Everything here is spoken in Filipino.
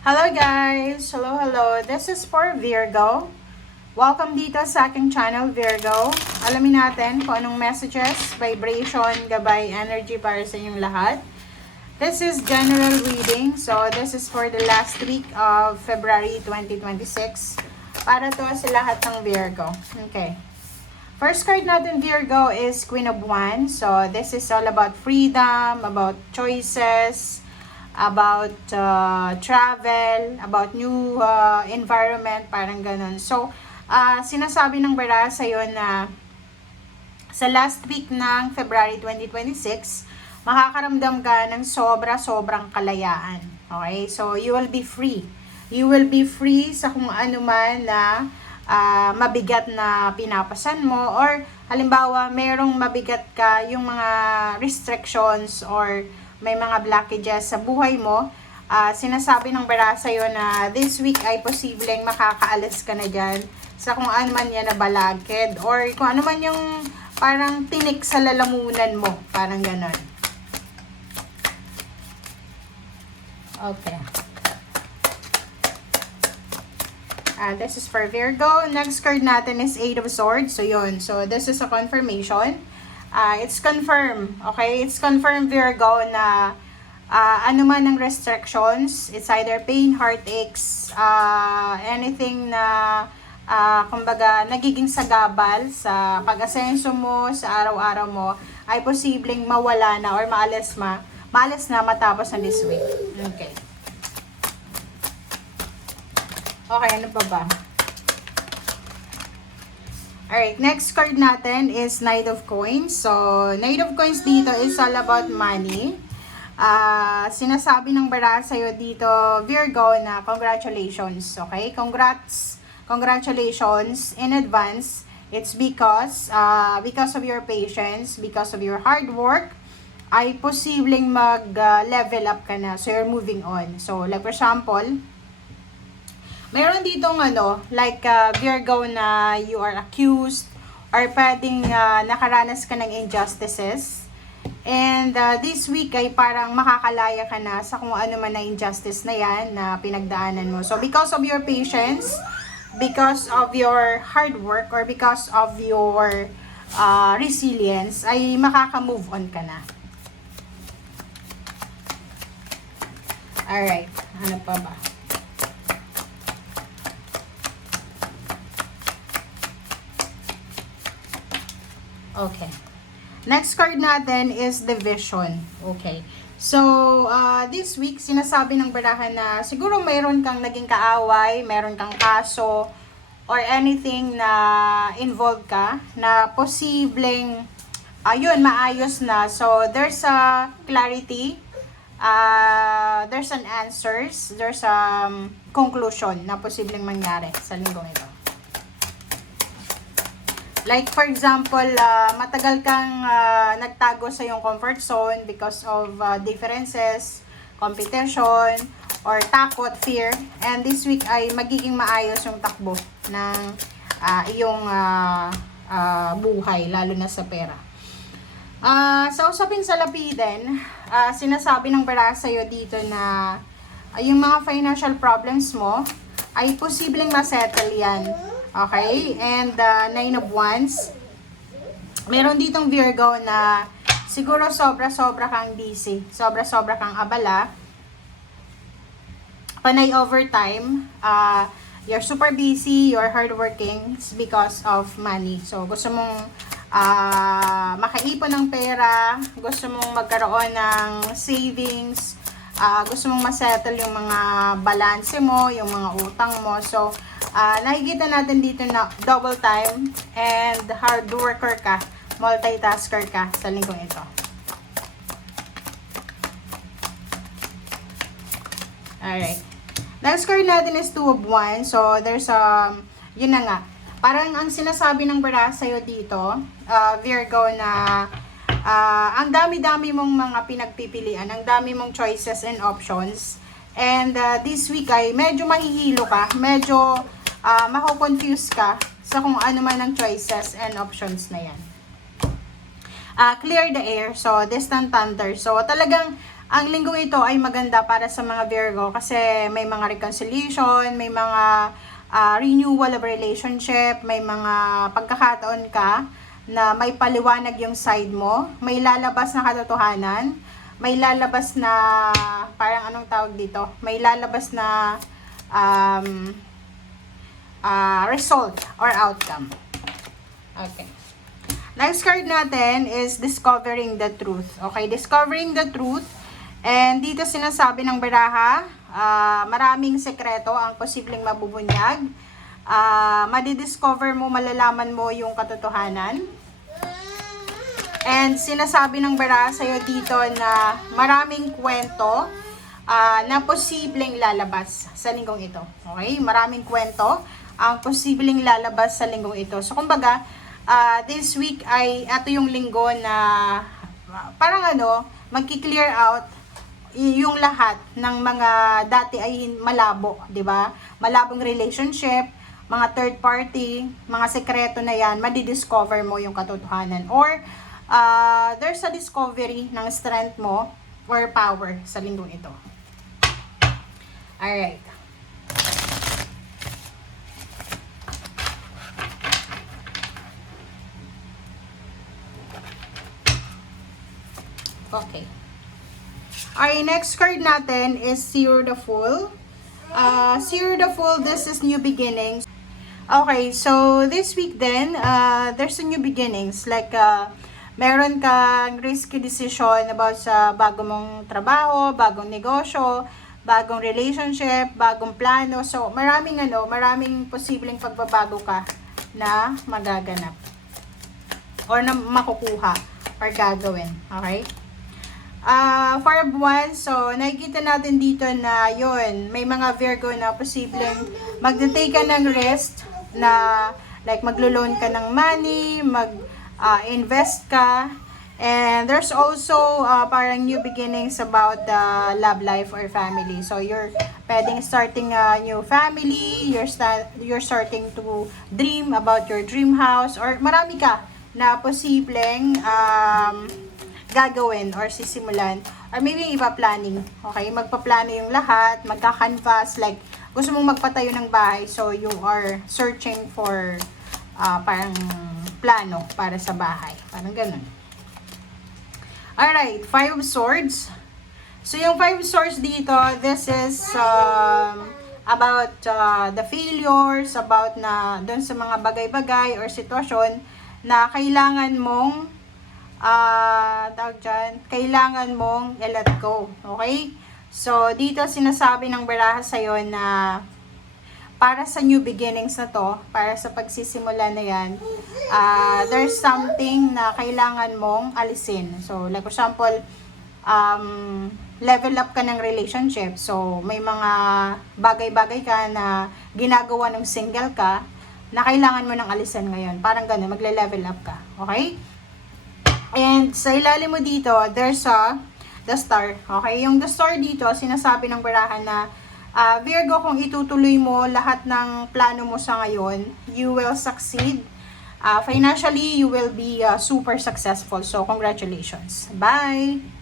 Hello guys! Hello! This is for Virgo. Welcome dito sa aking channel, Virgo. Alamin natin kung anong messages, vibration, gabay, energy para sa inyong lahat. This is general reading. So, this is for the last week of February 2026. Para to sa lahat ng Virgo. Okay. First card natin, Virgo, is Queen of Wands. So, this is all about freedom, about choices, about travel, about new environment, parang ganun. So, sinasabi ng bara sa'yo na sa last week ng February 2026, makakaramdam ka ng sobrang kalayaan. Okay? So, you will be free. You will be free sa kung ano man na mabigat na pinapasan mo, or halimbawa, merong mabigat ka yung mga restrictions or may mga blockages sa buhay mo, sinasabi ng bara sa'yo na this week ay posibleng makakaalis ka na dyan sa kung ano man yan na balakid, or kung ano man yung parang tinik sa lalamunan mo, parang ganon. Okay. This is for Virgo. Next card natin is Eight of Swords. So, yun. So, this is a confirmation. It's confirmed, okay? It's confirmed, Virgo, na ano man ang restrictions, it's either pain, heartaches, anything na, kumbaga, nagiging sagabal sa pag-asenso mo, sa araw-araw mo, ay posibleng mawala na or maalis na matapos ng this week. Okay. Okay, ano pa ba? Alright, next card natin is Knight of Coins. So, Knight of Coins dito is all about money. Sinasabi ng bara sa'yo dito, Virgo, na congratulations. Okay? Congratulations in advance. It's because of your patience, because of your hard work, ay posibleng mag-level up ka na. So, you're moving on. So, like for example, meron ditong Virgo, na you are accused or pwedeng nakaranas ka ng injustices. And this week ay parang makakalaya ka na sa kung ano man na injustice na yan na pinagdaanan mo. So, because of your patience, because of your hard work, or because of your resilience, ay makaka-move on ka na. Alright, ano pa ba? Okay. Next card natin is the Vision. Okay. So, this week, sinasabi ng barahan na siguro mayroon kang naging kaaway, mayroon kang kaso, or anything na involved ka, na posibleng, maayos na. So, there's a clarity, there's an answers, there's a conclusion na posibleng mangyari sa linggong ito. Like for example, matagal kang nagtago sa iyong comfort zone because of differences, competition, or takot, fear. And this week ay magiging maayos yung takbo ng iyong buhay, lalo na sa pera. Sa usapin sa lapiden, sinasabi ng bara sa'yo dito na yung mga financial problems mo ay posibleng masettle yan. Okay? And Nine of Wands. Meron ditong Virgo na siguro sobra-sobra kang busy. Sobra-sobra kang abala. Panay overtime. You're super busy, you're hardworking. It's because of money. So, gusto mong makaipon ng pera. Gusto mong magkaroon ng savings. Gusto mong masettle yung mga balance mo, yung mga utang mo. So, nakikita natin dito na double time and hard worker ka, multitasker ka sa linggong ito. Alright. Next card natin is Two of Wands. So, there's yun na nga. Parang ang sinasabi ng bara sa'yo dito, Virgo, na ang dami-dami mong mga pinagpipilian, ang dami mong choices and options. And this week ay medyo mahihilo ka, medyo mako-confuse ka sa kung ano man ang choices and options na yan. Clear the air, so distant thunder. So talagang ang linggong ito ay maganda para sa mga Virgo kasi may mga reconciliation, may mga renewal of relationship, may mga pagkakataon ka na may paliwanag yung side mo, may lalabas na katotohanan, may lalabas na, parang anong tawag dito, may lalabas na result or outcome. Okay. Next card natin is discovering the truth. Okay, discovering the truth. And dito sinasabi ng baraha, maraming sekreto ang posibleng mabubunyag. Madidiscover mo, malalaman mo yung katotohanan. And sinasabi ng baraha sa'yo dito na maraming kwento na posibleng lalabas sa linggong ito. Okay, maraming kwento ang posibleng lalabas sa linggong ito. So, kumbaga, this week ay ito yung linggo na parang magki-clear out yung lahat ng mga dati ay malabo, 'di ba? Malabong relationship, mga third party, mga sekreto na 'yan, madidiscover mo yung katotohanan or there's a discovery ng strength mo or power sa linggong ito. All right. Okay. Our next card natin is Seer the Fool. Seer the Fool, this is new beginnings. Okay, so this week then, there's a new beginnings. Like, meron kang risky decision about sa bago mong trabaho, bagong negosyo, bagong relationship, bagong plano. So, maraming posibleng pagbabago ka na magaganap. Or na makukuha or gagawin. Okay? For buwan, so nakikita natin dito na yun, may mga Virgo na posibleng mag-take ka ng rest na like maglo-loan ka ng money, mag-invest ka, and there's also parang new beginnings about the love life or family. So you're pwedeng starting a new family, you're starting to dream about your dream house, or marami ka na posibleng gagawin or sisimulan or maybe ipa-planning. Okay, magpa-plano yung lahat, magka-canvas, like gusto mong magpatayo ng bahay, so you are searching for parang plano para sa bahay, parang ganun. Alright, 5 of Swords. So yung 5 of Swords dito, this is about the failures, about na doon sa mga bagay-bagay or sitwasyon na kailangan mong kailangan mong i-let go. Okay? So, dito sinasabi ng baraha sa'yo na para sa new beginnings na to, para sa pagsisimula na yan, there's something na kailangan mong alisin. So, like for example, level up ka ng relationship. So, may mga bagay-bagay ka na ginagawa ng single ka na kailangan mo ng alisin ngayon. Parang gano'n, magle-level up ka. Okay? And sa ilalim mo dito, there's the star. Okay? Yung the star dito, sinasabi ng barahan na Virgo, kung itutuloy mo lahat ng plano mo sa ngayon, you will succeed. Financially, you will be super successful. So, congratulations. Bye!